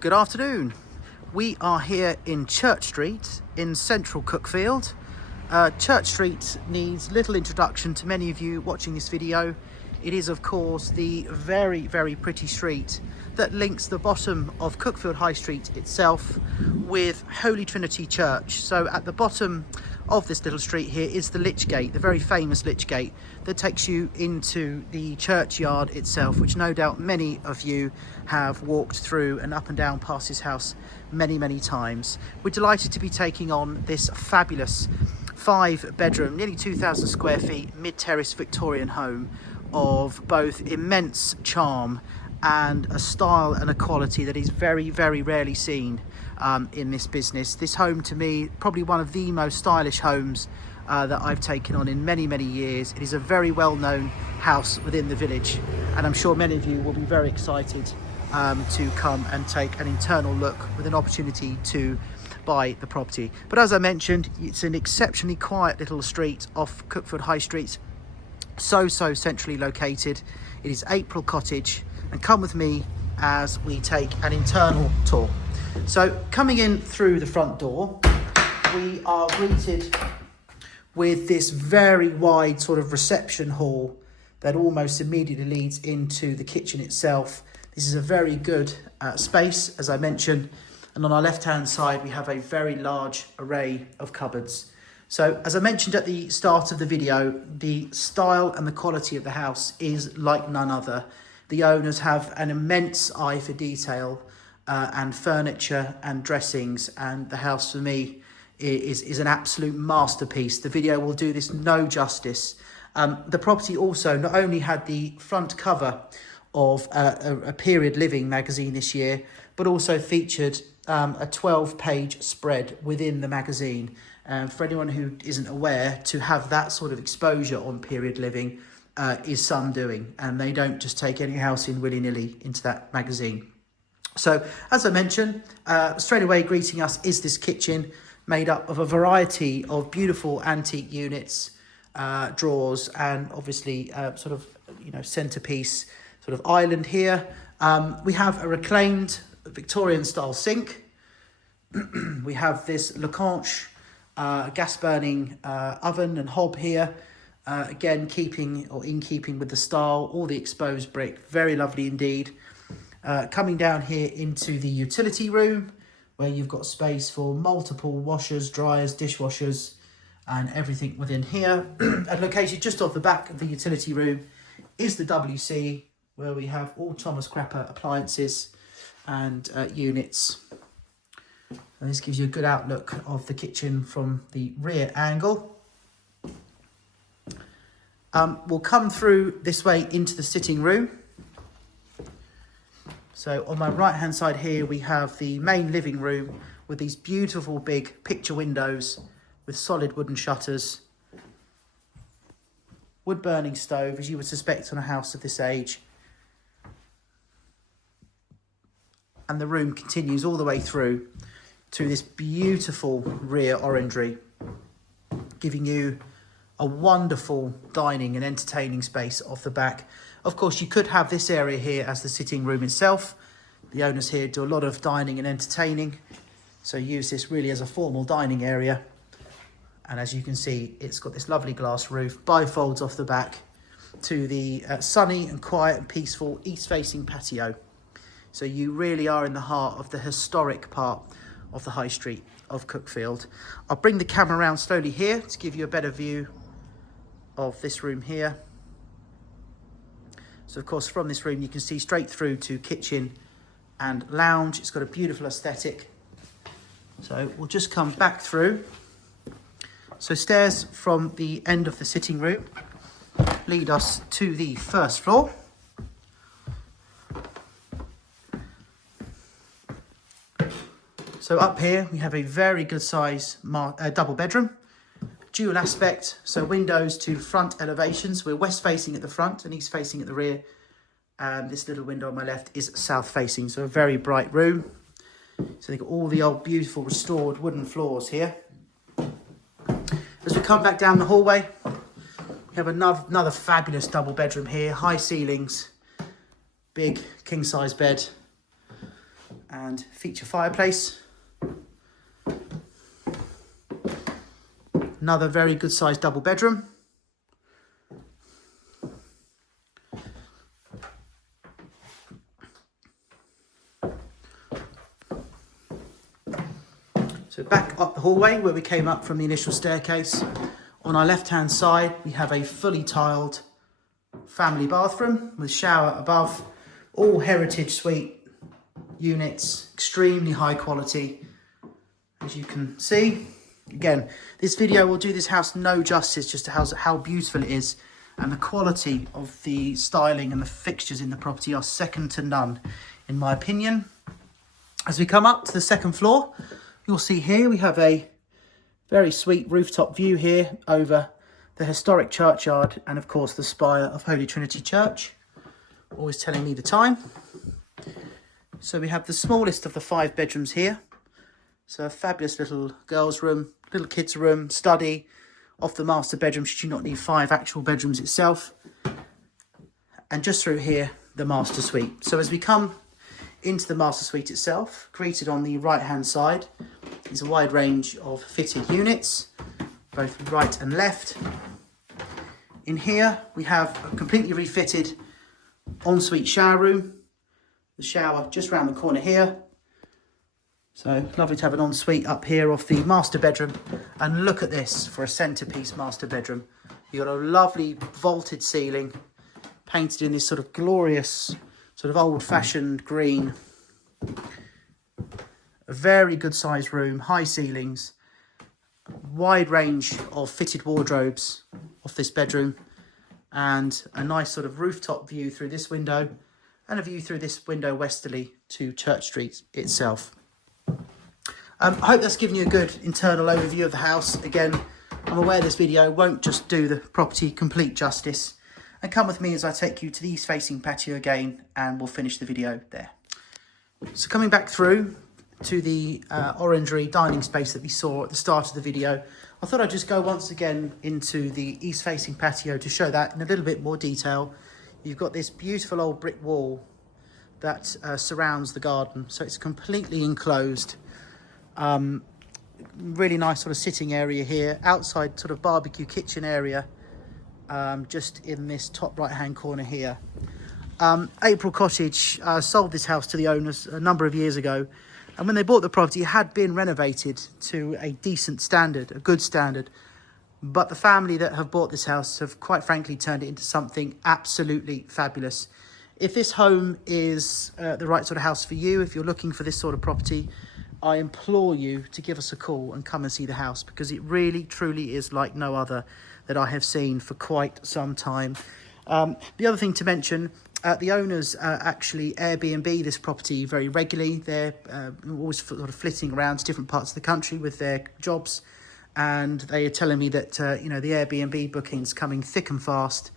Good afternoon. We are here in Church Street in central Cuckfield. Church Street needs little introduction to many of you watching this video. It is of course the very pretty street that links the bottom of Cuckfield High Street itself with Holy Trinity Church. So at the bottom of this little street here is the Lich Gate, the very famous Lich Gate that takes you into the churchyard itself, which no doubt many of you have walked through and up and down past this house many times. We're delighted to be taking on this fabulous 5-bedroom, nearly 2,000 square feet, mid-terrace Victorian home of both immense charm and a style and a quality that is very rarely seen in this business. This home, to me, probably one of the most stylish homes that I've taken on in many years. It is a very well-known house within the village, and I'm sure many of you will be very excited to come and take an internal look with an opportunity to buy the property. But as I mentioned, it's an exceptionally quiet little street off Cuckfield High Street, so centrally located. It is April Cottage, and come with me as we take an internal tour. So coming in through the front door, we are greeted with this very wide sort of reception hall that almost immediately leads into the kitchen itself. This is a very good space, as I mentioned, and on our left hand side we have a very large array of cupboards. So as I mentioned at the start of the video, the style and the quality of the house is like none other. The owners have an immense eye for detail and furniture and dressings, and the house for me is an absolute masterpiece. The video will do this no justice. The property also not only had the front cover of a period living magazine this year, but also featured a 12-page spread within the magazine. For anyone who isn't aware, to have that sort of exposure on period living is some doing, and they don't just take any house in willy-nilly into that magazine. So as I mentioned, straight away greeting us is this kitchen made up of a variety of beautiful antique units, drawers, and obviously sort of, you know, centerpiece sort of island here. We have a reclaimed Victorian style sink. We have this Lecanche gas burning oven and hob here. Again, in keeping with the style, all the exposed brick, very lovely indeed. Coming down here into the utility room, where you've got space for multiple washers, dryers, dishwashers, and everything within here. And located just off the back of the utility room is the WC, where we have all Thomas Crapper appliances and units. And this gives you a good outlook of the kitchen from the rear angle. We'll come through this way into the sitting room. So on my right hand side here we have the main living room with these beautiful big picture windows with solid wooden shutters. Wood burning stove, as you would suspect on a house of this age. And the room continues all the way through to this beautiful rear orangery, giving you a wonderful dining and entertaining space off the back. Of course, you could have this area here as the sitting room itself. The owners here do a lot of dining and entertaining, so use this really as a formal dining area. And as you can see, it's got this lovely glass roof, bifolds off the back to the sunny and quiet and peaceful east-facing patio. So you really are in the heart of the historic part of the high street of Cuckfield. I'll bring the camera around slowly here to give you a better view of this room here. So of course from this room you can see straight through to kitchen and lounge. It's got a beautiful aesthetic. So we'll just come back through. So stairs from the end of the sitting room lead us to the first floor. So up here we have a very good size double bedroom, dual aspect, so windows to front elevations. We're west facing at the front and east facing at the rear, and this little window on my left is south facing, so a very bright room. So they've got all the old beautiful restored wooden floors here. As we come back down the hallway, we have another fabulous double bedroom here, high ceilings, big king size bed, and feature fireplace. Another very good sized double bedroom. So back up the hallway where we came up from the initial staircase. On our left hand side we have a fully tiled family bathroom with shower above. All heritage suite units, extremely high quality, as you can see. Again, this video will do this house no justice just to how beautiful it is, and the quality of the styling and the fixtures in the property are second to none, in my opinion. As we come up to the second floor, you'll see here we have a very sweet rooftop view here over the historic churchyard and of course the spire of Holy Trinity Church, always telling me the time. So we have the smallest of the 5 bedrooms here. So a fabulous little girls' room, little kids' room, study, off the master bedroom should you not need 5 actual bedrooms itself. And just through here, the master suite. So as we come into the master suite itself, created on the right hand side, is a wide range of fitted units, both right and left. In here, we have a completely refitted ensuite shower room. The shower just round the corner here. So lovely to have an ensuite up here off the master bedroom. And look at this for a centerpiece master bedroom. You've got a lovely vaulted ceiling, painted in this sort of glorious, sort of old-fashioned green. A very good sized room, high ceilings, wide range of fitted wardrobes off this bedroom, and a nice sort of rooftop view through this window, and a view through this window westerly to Church Street itself. I hope that's given you a good internal overview of the house. Again, I'm aware this video won't just do the property complete justice. And come with me as I take you to the east-facing patio again, and we'll finish the video there. So coming back through to the orangery dining space that we saw at the start of the video, I thought I'd just go once again into the east-facing patio to show that in a little bit more detail. You've got this beautiful old brick wall that surrounds the garden, so it's completely enclosed. Really nice sort of sitting area here, outside sort of barbecue kitchen area, just in this top right hand corner here. April Cottage sold this house to the owners a number of years ago, and when they bought the property it had been renovated to a decent standard, a good standard, but the family that have bought this house have quite frankly turned it into something absolutely fabulous. If this home is the right sort of house for you, if you're looking for this sort of property, I implore you to give us a call and come and see the house, because it really truly is like no other that I have seen for quite some time. The other thing to mention, the owners actually Airbnb this property very regularly. They're always sort of flitting around to different parts of the country with their jobs, and they are telling me that you know, the Airbnb bookings coming thick and fast,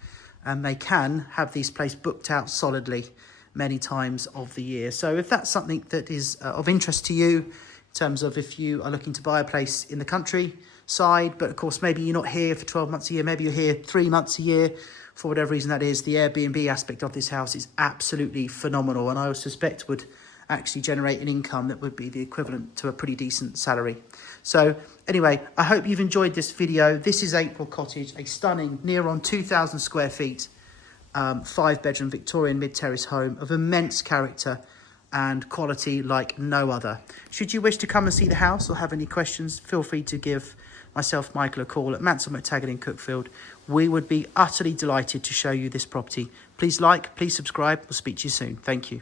and they can have these places booked out solidly many times of the year. So if that's something that is of interest to you, in terms of if you are looking to buy a place in the countryside, but of course maybe you're not here for 12 months a year, maybe you're here 3 months a year, for whatever reason that is, the Airbnb aspect of this house is absolutely phenomenal, and I would suspect would actually generate an income that would be the equivalent to a pretty decent salary. So anyway, I hope you've enjoyed this video. This is April Cottage, a stunning near on 2,000 square feet 5-bedroom Victorian mid-terrace home of immense character and quality like no other. Should you wish to come and see the house or have any questions, feel free to give myself, Michael, a call at Mansell McTaggart in Cuckfield. We would be utterly delighted to show you this property. Please like, please subscribe. We'll speak to you soon. Thank you.